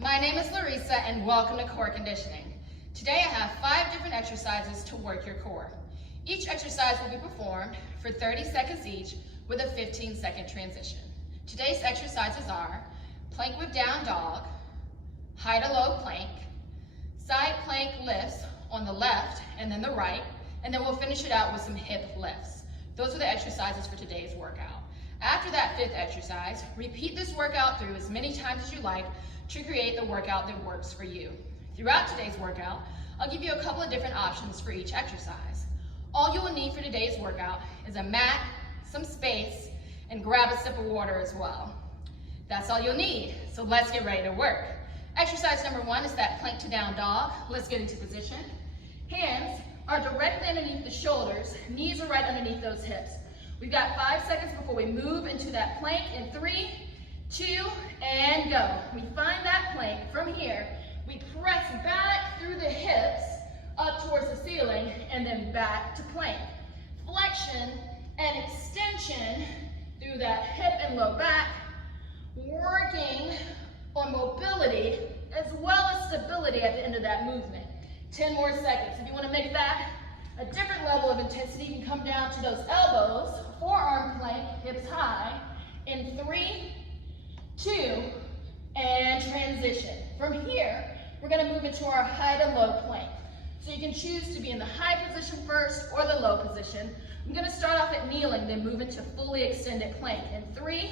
My name is Larissa and welcome to Core Conditioning. Today I have 5 different exercises to work your core. Each exercise will be performed for 30 seconds each with a 15-second transition. Today's exercises are plank with down dog, high to low plank, side plank lifts on the left and then the right, and then we'll finish it out with some hip lifts. Those are the exercises for today's workout. After that 5th exercise, repeat this workout through as many times as you like to create the workout that works for you. Throughout today's workout, I'll give you a couple of different options for each exercise. All you will need for today's workout is a mat, some space, and grab a sip of water as well. That's all you'll need, so let's get ready to work. Exercise number 1 is that plank to down dog. Let's get into position. Hands are directly underneath the shoulders, knees are right underneath those hips. We've got 5 seconds before we move into that plank in 3, 2, and go. We find that plank from here. We press back through the hips up towards the ceiling and then back to plank. Flexion and extension through that hip and low back, working on mobility as well as stability at the end of that movement. 10 more seconds. If you want to make that a different level of intensity, you can come down to those elbows, forearm plank, hips high, in 3, 2, and transition. From here, we're going to move into our high to low plank. So you can choose to be in the high position first or the low position. I'm going to start off at kneeling, then move into fully extended plank. In 3,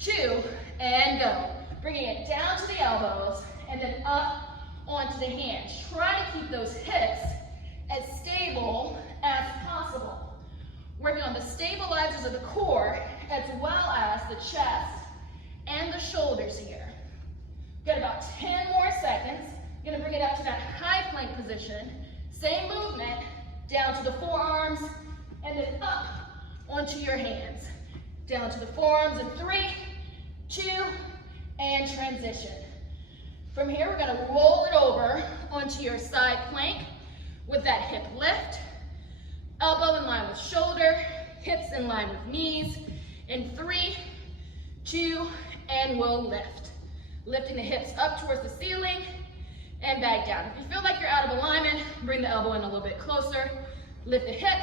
2, and go. Bringing it down to the elbows and then up onto the hands. Try to keep those hips as stable as possible. Working on the stabilizers of the core as well as the chest and the shoulders here. Got about 10 more seconds. You're gonna bring it up to that high plank position. Same movement, down to the forearms and then up onto your hands. Down to the forearms in 3, 2, and transition. From here, we're gonna roll it over onto your side plank with that hip lift, elbow in line with shoulder, hips in line with knees. In 3, 2, and we'll lift. Lifting the hips up towards the ceiling and back down. If you feel like you're out of alignment, bring the elbow in a little bit closer, lift the hip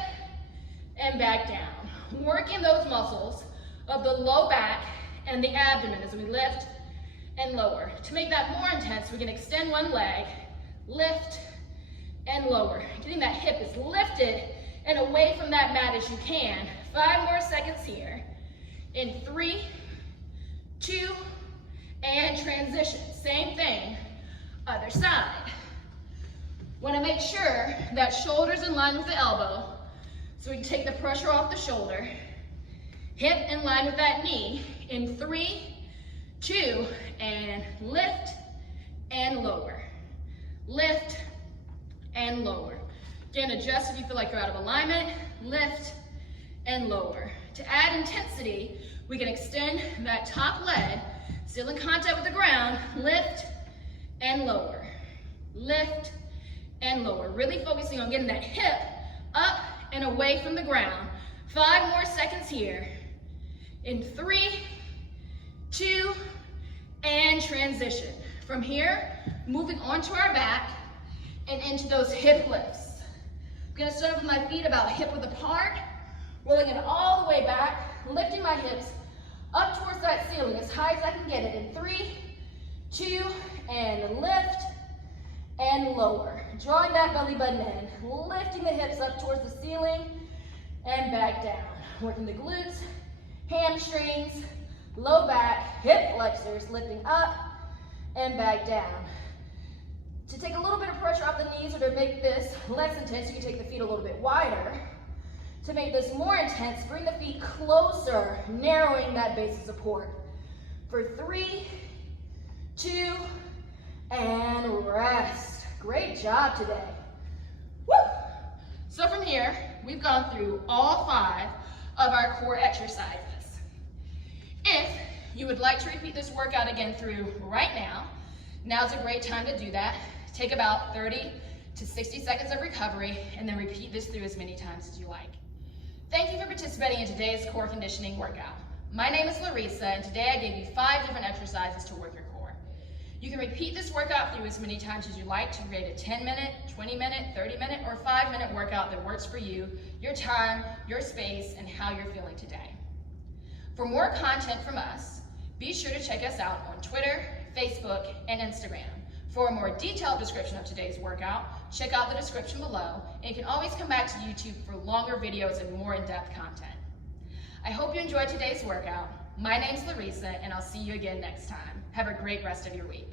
and back down. Working those muscles of the low back and the abdomen as we lift and lower. To make that more intense, we can extend one leg, lift, and lower. Getting that hip as lifted and away from that mat as you can. 5 more seconds here. In 3, 2, and transition. Same thing, other side. Want to make sure that shoulder's in line with the elbow so we can take the pressure off the shoulder. Hip in line with that knee. In 3, 2, and lift and lower. Lift and lower. Again, adjust if you feel like you're out of alignment. Lift and lower. To add intensity, we can extend that top leg, still in contact with the ground, lift and lower. Lift and lower. Really focusing on getting that hip up and away from the ground. 5 more seconds here. In 3, 2, and transition. From here, moving onto our back and into those hip lifts. I'm gonna start with my feet about hip width apart, rolling it all the way back, lifting my hips up towards that ceiling as high as I can get it. In 3, 2, and lift and lower. Drawing that belly button in, lifting the hips up towards the ceiling and back down. Working the glutes, hamstrings, low back, hip flexors, lifting up and back down. To take a little bit of pressure off the knees or to make this less intense, you can take the feet a little bit wider. To make this more intense, bring the feet closer, narrowing that base of support. For 3, 2, and rest. Great job today. Woo! So from here, we've gone through all 5 of our core exercises. If you would like to repeat this workout again through right now, now's a great time to do that. Take about 30 to 60 seconds of recovery and then repeat this through as many times as you like. Thank you for participating in today's core conditioning workout. My name is Larissa, and today I gave you 5 different exercises to work your core. You can repeat this workout through as many times as you like to create a 10-minute, 20-minute, 30-minute, or 5-minute workout that works for you, your time, your space, and how you're feeling today. For more content from us, be sure to check us out on Twitter, Facebook, and Instagram. For a more detailed description of today's workout, check out the description below, and you can always come back to YouTube for longer videos and more in-depth content. I hope you enjoyed today's workout. My name's Larissa, and I'll see you again next time. Have a great rest of your week.